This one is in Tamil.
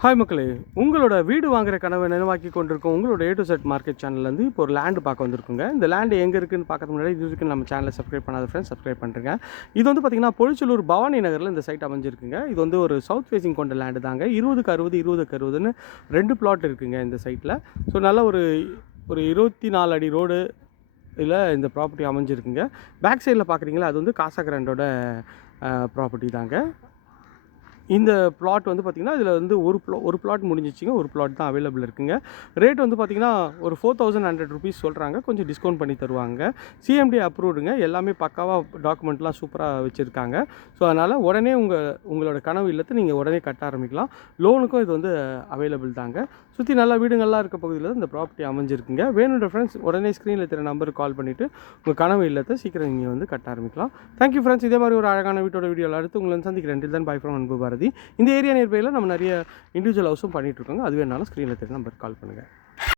ஹாய் மக்களே. உங்களோட வீடு வாங்குற கனவை நினைவாக்கி கொண்டிருக்கும் உங்களோட ஏ டு செட் மார்க்கெட் சேனல்லேருந்து இப்போ ஒரு லேண்டு பார்க்க வந்திருக்குங்க. இந்த லேண்டு எங்கே இருக்குன்னு பார்க்கறது முன்னாடி இது வரைக்கும் நம்ம சேனலை சப்ஸ்கிரைப் பண்ணாத ஃப்ரெண்ட்ஸ் சப்ஸ்கிரைப் பண்ணுறேங்க இது வந்து பார்த்திங்கன்னா பொழிச்சலூர் பவானி நகரில் இந்த சைட் அமைஞ்சிருக்குங்க. இது வந்து ஒரு சவுத் ஃபேஸிங் கொண்ட லேண்டு தாங்க. இருபதுக்கு அறுபது இருபதுக்கு அறுபதுன்னு ரெண்டு பிளாட் இருக்குங்க இந்த சைட்டில் ஸோ நல்ல ஒரு ஒரு இருபத்தி நாலு அடி ரோடு இதில் இந்த ப்ராப்பர்ட்டி அமைஞ்சிருக்குங்க. பேக் சைடில் பார்க்குறீங்களா அது வந்து காசா கிராண்டோட ப்ராப்பர்ட்டி தாங்க. இந்த பிளாட் வந்து பார்த்திங்கன்னா இதில் வந்து ஒரு ப்ளா ஒரு பிளாட் முடிஞ்சிச்சுங்க. ஒரு பிளாட் தான் அவைலபிள் இருக்குங்க. ரேட் வந்து பார்த்திங்கன்னா ஒரு ஃபோர் தௌசண்ட் ஹண்ட்ரட் ருபீஸ் சொல்கிறாங்க கொஞ்சம் டிஸ்கவுண்ட் பண்ணி தருவாங்க. சிஎம்டி அப்ரூவ்டுங்க எல்லாமே பக்காவாக டாக்குமெண்ட்லாம் சூப்பராக வச்சுருக்காங்க. ஸோ அதனால் உடனே உங்கள் உங்களோட கனவு இல்லத்தை நீங்கள் உடனே கட்ட ஆரம்பிக்கலாம். லோனுக்கும் இது வந்து அவைலபிள் தாங்க. சுற்றி நல்லா வீடுங்கள்லாம் இருக்க பகுதியில் தான் இந்த ப்ராப்பர்ட்டி அமைஞ்சிருக்குங்க. வேணுன்ற ஃப்ரெண்ட்ஸ் உடனே ஸ்க்ரீனில் தெரிய நம்பருக்கு கால் பண்ணிவிட்டு உங்கள் கனவு இல்லத்தை சீக்கிரம் நீங்கள் வந்து கட்ட ஆரம்பிக்கலாம். தேங்க்யூ ஃப்ரெண்ட்ஸ் இதே மாதிரி ஒரு அழகான வீட்டோட வீடியோவில் அடுத்து உங்களை வந்து சந்திக்கிறேன். தான் பை ஃப்ரம் அன்பு பாரதி. இந்த ஏரியா நியர்பையில் நம்ம நிறைய இண்டிவிஜுவல் ஹவுஸும் பண்ணிகிட்ருக்கோங்க அது வேணாலும் ஸ்க்ரீனில் தெரிய நம்பருக்கு கால் பண்ணுங்கள்